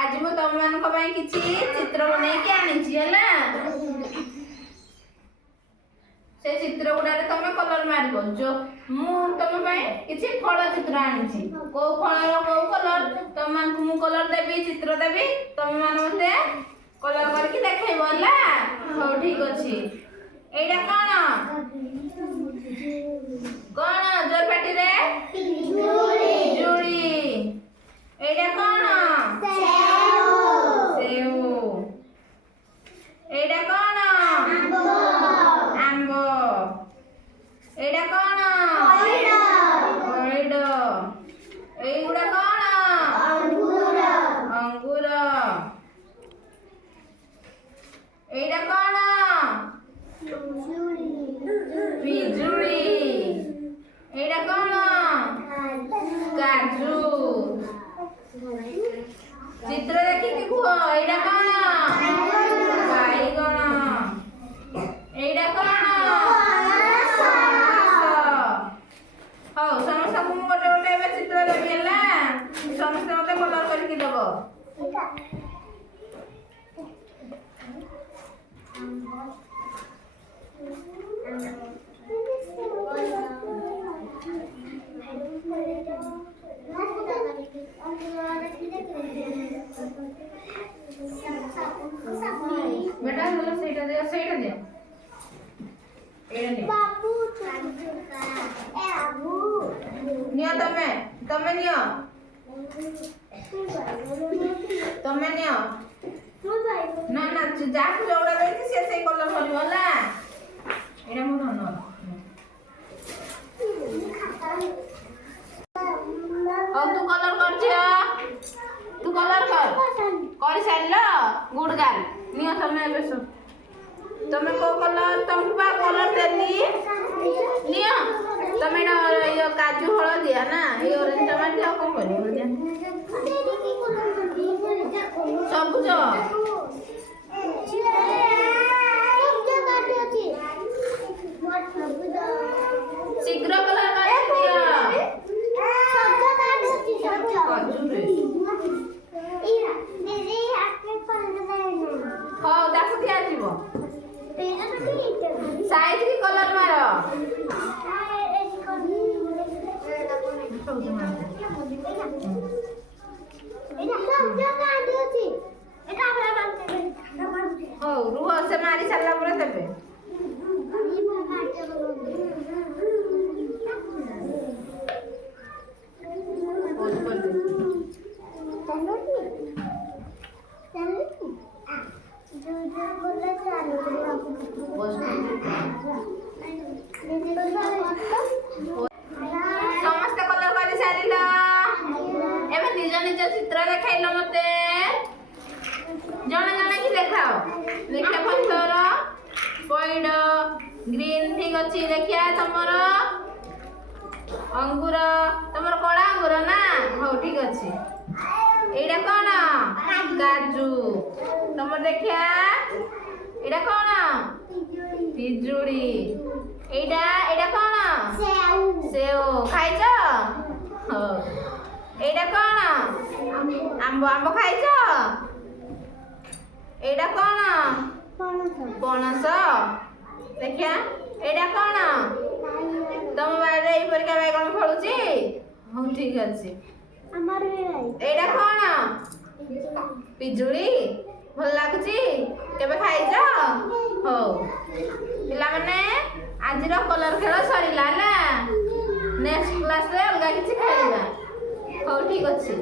आज मु तुम मान किसी चित्र बनैकी आनी है से चित्र गुड़ा तुम कलर मार जो मु तुम किसी फल चित्र आनी कौ फल कौ कलर तुम मु कलर देवी चित्र देवी तुम मान मते कलर करके देखैबो ला हो ठीक अछि एडा कोन जोर पाटी रे पिजुड़ी एडा कोन सेव एडा कोन आंबो एडा कोन ओइडो एगुडा कोन अंगूर एडा कोन पिजुड़ी एडा कोन काजू चित्र देखि कुह एडा कोन बाईगण एडा कोन हौ समस्त को गोटे गोटे एबे चित्र देबी हला समस्त मते कलर करके देबो बेटा हलो सेटा दे एडा ने बाबू ए बाबू नियो तमे नियो तमे नियो ना ना जा जोड़ा देती से कलर करबो हला एडा मु धन और तू कलर कर छिया तू कलर कर सारलो गुड गाल नियो तमे बेसो तमे को कलर तुमको बा कलर देली नियो तमे ना यो काजू हळ दिया ना ये ऑरेंज टमाटर आ को करियो दिया सबुज शीघ्र कलर कर दिया काजू रे हाँ देखो क्या जीवो साइज की कलर मारो हो रुह से मारी सारा पूरा देबे समस्त कलर कर सारिल एबे निज निज चित्र देखाइल मते जण जण की देखाओ देखा पत्थर पइड ग्रीन ठीक अछि देखिया तमर अंगूर तमर कड़ा अंगूर ना हो ठीक अछि एडा कोन काजू तमर देखिया एडा कोन पिजुड़ी एडा कोन सेव खाइछ हो एडा कोन आंबो खाइछ एडा कोन पणस देखिया एडा कोन तुम बारे ई परिका बैगन फळुची हो ठीक अछि हमर एडा कोन पिजुड़ी भल लागुची केबे खाइछ हो पिला माने आजिर कलर खेल सरिला ना नेक्स्ट क्लास रे अलगा किछि खाइबा हो ठीक अछि।